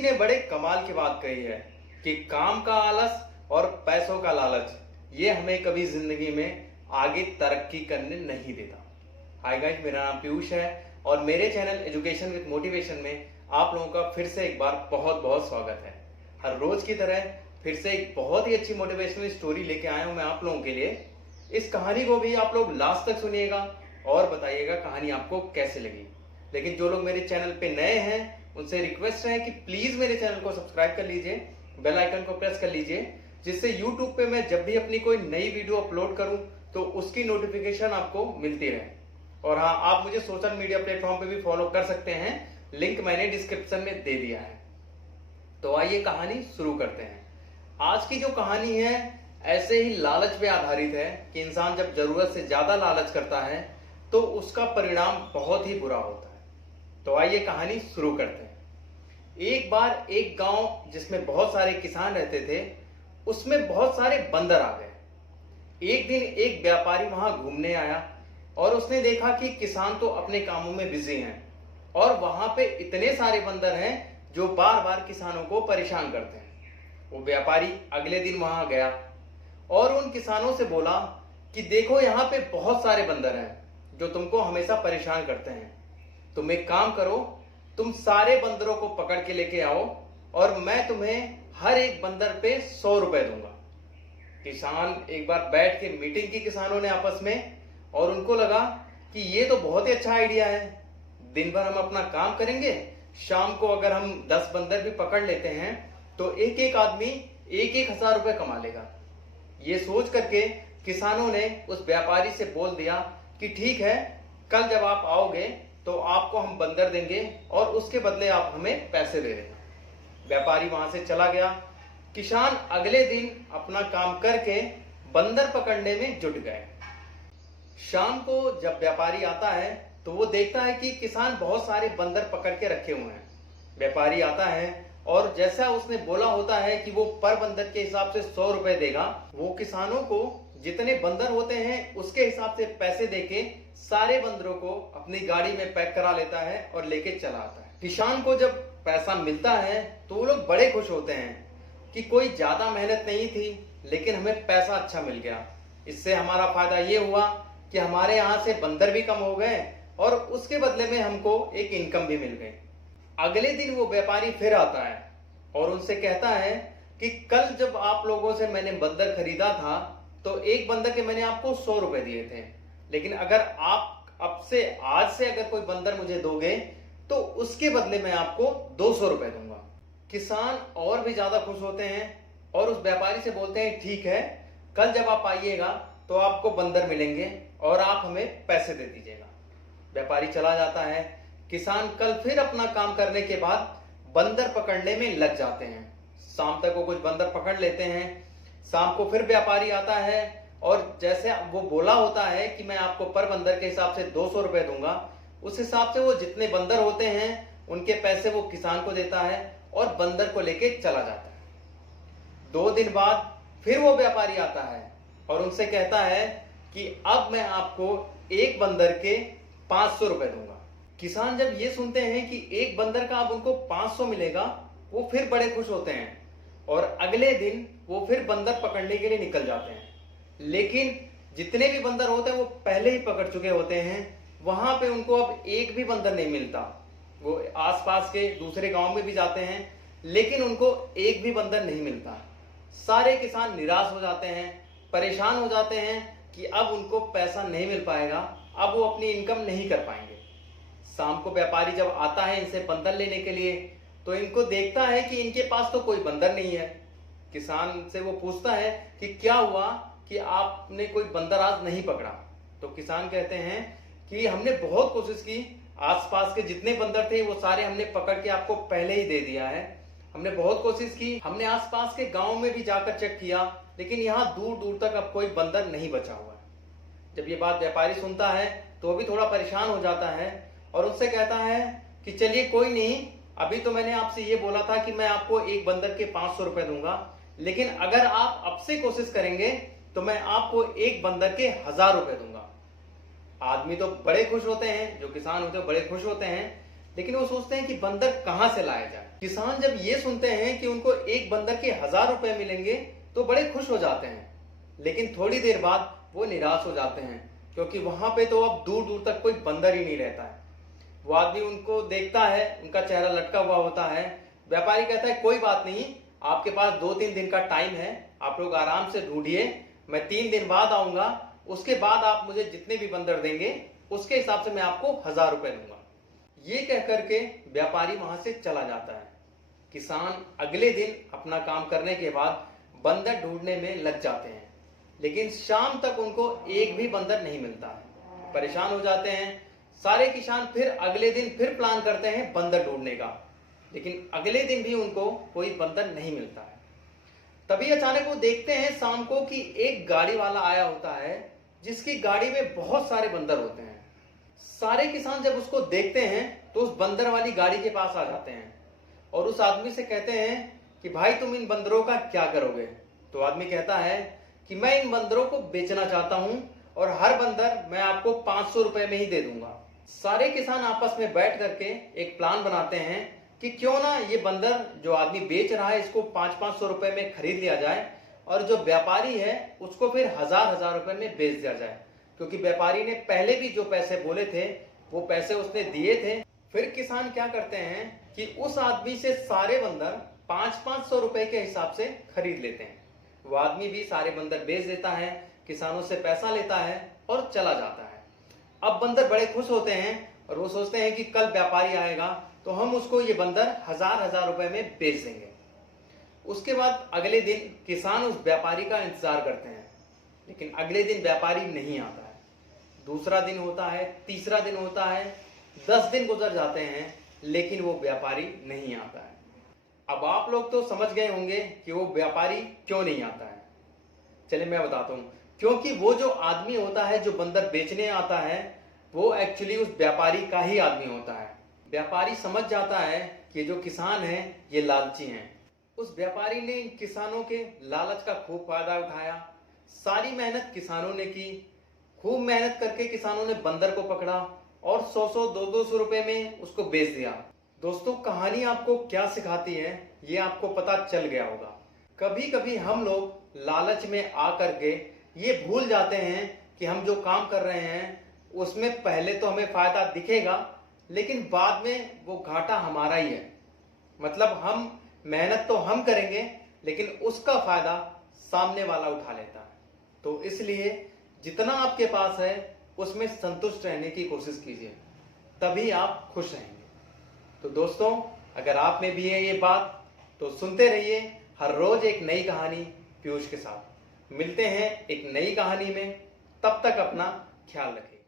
ने बड़े कमाल की बात कही है कि काम का आलस और पैसों का लालच ये हमें कभी जिंदगी में आगे तरक्की करने नहीं देता। हाय गाइस, मेरा नाम पीयूष है और मेरे चैनल एजुकेशन विद मोटिवेशन में आप लोगों का फिर से एक बार बहुत बहुत स्वागत है। हर रोज की तरह फिर से एक बहुत ही अच्छी मोटिवेशनल स्टोरी लेके आया हूं मैं आप लोगों के लिए। इस कहानी को भी आप लोग लास्ट तक सुनिएगा और बताइएगा कहानी आपको कैसे लगी। लेकिन जो लोग मेरे चैनल पे नए हैं उनसे रिक्वेस्ट है कि प्लीज मेरे चैनल को सब्सक्राइब कर लीजिए, बेल आइकन को प्रेस कर लीजिए, जिससे YouTube पे मैं जब भी अपनी कोई नई वीडियो अपलोड करूं तो उसकी नोटिफिकेशन आपको मिलती रहे। और हाँ, आप मुझे सोशल मीडिया प्लेटफॉर्म पे भी फॉलो कर सकते हैं, लिंक मैंने डिस्क्रिप्शन में दे दिया है। तो आइए कहानी शुरू करते हैं। आज की जो कहानी है ऐसे ही लालच पे आधारित है कि इंसान जब जरूरत से ज्यादा लालच करता है तो उसका परिणाम बहुत ही बुरा होता है। तो आइए कहानी शुरू करते हैं। एक बार एक गांव जिसमें बहुत सारे किसान रहते थे, उसमें बहुत सारे बंदर आ गए। एक दिन एक व्यापारी वहां घूमने आया और उसने देखा कि किसान तो अपने कामों में बिजी हैं और वहां पे इतने सारे बंदर हैं जो बार बार किसानों को परेशान करते हैं। वो व्यापारी अगले दिन वहां गया और उन किसानों से बोला कि देखो, यहाँ पे बहुत सारे बंदर हैं जो तुमको हमेशा परेशान करते हैं। तुम एक काम करो, तुम सारे बंदरों को पकड़ के लेके आओ और मैं तुम्हें हर एक बंदर पे 100 रुपए दूंगा। किसान एक बार बैठ के मीटिंग की किसानों ने आपस में, और उनको लगा कि ये तो बहुत ही अच्छा आइडिया है। दिन भर हम अपना काम करेंगे, शाम को अगर हम 10 बंदर भी पकड़ लेते हैं तो एक एक आदमी 1,000 रुपए कमा लेगा। ये सोच करके किसानों ने उस व्यापारी से बोल दिया कि ठीक है, कल जब आप आओगे तो आपको हम बंदर देंगे और उसके बदले आप हमें पैसे दे देना। व्यापारी वहां से चला गया। किसान अगले दिन अपना काम करके बंदर पकड़ने में जुट गए। शाम को जब व्यापारी आता है तो वो देखता है कि किसान बहुत सारे बंदर पकड़ के रखे हुए हैं। व्यापारी आता है और जैसा उसने बोला होता है कि वो पर बंदर के हिसाब से 100 रुपए देगा, वो किसानों को जितने बंदर होते हैं उसके हिसाब से पैसे देके सारे बंदरों को अपनी गाड़ी में पैक करा लेता है और लेके चला आता है। किसान को जब पैसा मिलता है तो वो लोग बड़े खुश होते हैं कि कोई ज्यादा मेहनत नहीं थी लेकिन हमें पैसा अच्छा मिल गया। इससे हमारा फायदा ये हुआ कि हमारे यहाँ से बंदर भी कम हो गए और उसके बदले में हमको एक इनकम भी मिल गई। अगले दिन वो व्यापारी फिर आता है और उनसे कहता है कि कल जब आप लोगों से मैंने बंदर खरीदा था तो एक बंदर के मैंने आपको 100 रुपए दिए थे, लेकिन अगर आप अब से आज से अगर कोई बंदर मुझे दोगे तो उसके बदले मैं आपको 200 रुपए दूंगा। किसान और भी ज्यादा खुश होते हैं और उस व्यापारी से बोलते हैं ठीक है, कल जब आप आइएगा तो आपको बंदर मिलेंगे और आप हमें पैसे दे दीजिएगा। व्यापारी चला जाता है। किसान कल फिर अपना काम करने के बाद बंदर पकड़ने में लग जाते हैं। शाम तक वो कुछ बंदर पकड़ लेते हैं। शाम को फिर व्यापारी आता है और जैसे वो बोला होता है कि मैं आपको पर बंदर के हिसाब से 200 रुपए दूंगा, उस हिसाब से वो जितने बंदर होते हैं उनके पैसे वो किसान को देता है और बंदर को लेके चला जाता है। 2 दिन बाद फिर वो व्यापारी आता है और उनसे कहता है कि अब मैं आपको एक बंदर के 500 रुपए दूंगा। किसान जब ये सुनते हैं कि एक बंदर का अब उनको 500 मिलेगा, वो फिर बड़े खुश होते हैं और अगले दिन वो फिर बंदर पकड़ने के लिए निकल जाते हैं। लेकिन जितने भी बंदर होते हैं वो पहले ही पकड़ चुके होते हैं। वहां पे उनको अब एक भी बंदर नहीं मिलता। वो आसपास के दूसरे गांव में भी जाते हैं लेकिन उनको एक भी बंदर नहीं मिलता। सारे किसान निराश हो जाते हैं, परेशान हो जाते हैं कि अब उनको पैसा नहीं मिल पाएगा, अब वो अपनी इनकम नहीं कर पाएंगे। शाम को व्यापारी जब आता है इनसे बंदर लेने के लिए तो इनको देखता है कि इनके पास तो कोई बंदर नहीं है। किसान से वो पूछता है कि क्या हुआ कि आपने कोई बंदर आज नहीं पकड़ा। तो किसान कहते हैं कि हमने बहुत कोशिश की, आसपास के जितने बंदर थे वो सारे हमने पकड़ के आपको पहले ही दे दिया है। हमने बहुत कोशिश की, हमने आसपास के गांव में भी जाकर चेक किया, लेकिन यहाँ दूर दूर तक अब कोई बंदर नहीं बचा हुआ है। जब ये बात व्यापारी सुनता है तो वो भी थोड़ा परेशान हो जाता है और उससे कहता है कि चलिए कोई नहीं, अभी तो मैंने आपसे ये बोला था कि मैं आपको एक बंदर के 500 रुपए दूंगा, लेकिन अगर आप अब से कोशिश करेंगे तो मैं आपको एक बंदर के 1000 रुपए दूंगा। आदमी तो बड़े खुश होते हैं, जो किसान होते हैं बड़े खुश होते हैं, लेकिन वो सोचते हैं कि बंदर कहां से लाया जाए। किसान जब ये सुनते हैं कि उनको एक बंदर के 1000 रुपए मिलेंगे तो बड़े खुश हो जाते हैं, लेकिन थोड़ी देर बाद वो निराश हो जाते हैं, क्योंकि वहां पे तो अब दूर दूर तक कोई बंदर ही नहीं रहता है। वो आदमी उनको देखता है, उनका चेहरा लटका हुआ होता है। व्यापारी कहता है कोई बात नहीं, आपके पास 2-3 दिन का टाइम है, आप लोग आराम से ढूंढिए, मैं 3 दिन बाद आऊंगा, उसके बाद आप मुझे जितने भी बंदर देंगे उसके हिसाब से मैं आपको 1000 रुपए दूंगा। ये कह करके व्यापारी वहां से चला जाता है। किसान अगले दिन अपना काम करने के बाद बंदर ढूंढने में लग जाते हैं, लेकिन शाम तक उनको एक भी बंदर नहीं मिलता है। परेशान हो जाते हैं सारे किसान। फिर अगले दिन फिर प्लान करते हैं बंदर ढूंढने का, लेकिन अगले दिन भी उनको कोई बंदर नहीं मिलता है। तभी अचानक वो देखते हैं शाम को कि एक गाड़ी वाला आया होता है, जिसकी गाड़ी में बहुत सारे बंदर होते हैं। सारे किसान जब उसको देखते हैं तो उस बंदर वाली गाड़ी के पास आ जाते हैं और उस आदमी से कहते हैं कि भाई तुम इन बंदरों का क्या करोगे। तो आदमी कहता है कि मैं इन बंदरों को बेचना चाहता हूं और हर बंदर मैं आपको 500 रुपए में ही दे दूंगा। सारे किसान आपस में बैठ करके एक प्लान बनाते हैं कि क्यों ना ये बंदर जो आदमी बेच रहा है इसको 500-500 रुपए में खरीद लिया जाए और जो व्यापारी है उसको फिर 1000-1000 रुपए में बेच दिया जाए, क्योंकि व्यापारी ने पहले भी जो पैसे बोले थे वो पैसे उसने दिए थे। फिर किसान क्या करते हैं कि उस आदमी से सारे बंदर 500-500 रुपए के हिसाब से खरीद लेते हैं। वो आदमी भी सारे बंदर बेच देता है, किसानों से पैसा लेता है और चला जाता है। अब बंदर बड़े खुश होते हैं और वो सोचते हैं कि कल व्यापारी आएगा तो हम उसको ये बंदर 1000-1000 रुपए में बेच देंगे। उसके बाद अगले दिन किसान उस व्यापारी का इंतजार करते हैं, लेकिन अगले दिन व्यापारी नहीं आता है। दूसरा दिन होता है, तीसरा दिन होता है, 10 दिन गुजर जाते हैं, लेकिन वो व्यापारी नहीं आता है। अब आप लोग तो समझ गए होंगे कि वो व्यापारी क्यों नहीं आता है। चलिए मैं बताता हूं, क्योंकि वो जो आदमी होता है जो बंदर बेचने आता है वो एक्चुअली उस व्यापारी का ही आदमी होता है। व्यापारी समझ जाता है कि जो किसान है ये लालची हैं। उस व्यापारी ने इन किसानों के लालच का खूब फायदा उठाया। सारी मेहनत किसानों ने की, खूब मेहनत करके किसानों ने बंदर को पकड़ा और 100-100 200-200 रुपए में उसको बेच दिया। दोस्तों कहानी आपको क्या सिखाती है ये आपको पता चल गया होगा। कभी कभी हम लोग लालच में आकर के ये भूल जाते हैं कि हम जो काम कर रहे हैं उसमें पहले तो हमें फायदा दिखेगा, लेकिन बाद में वो घाटा हमारा ही है। मतलब हम मेहनत तो हम करेंगे लेकिन उसका फायदा सामने वाला उठा लेता है। तो इसलिए जितना आपके पास है उसमें संतुष्ट रहने की कोशिश कीजिए, तभी आप खुश रहेंगे। तो दोस्तों अगर आप में भी है ये बात तो सुनते रहिए हर रोज एक नई कहानी पीयूष के साथ। मिलते हैं एक नई कहानी में, तब तक अपना ख्याल रखिए।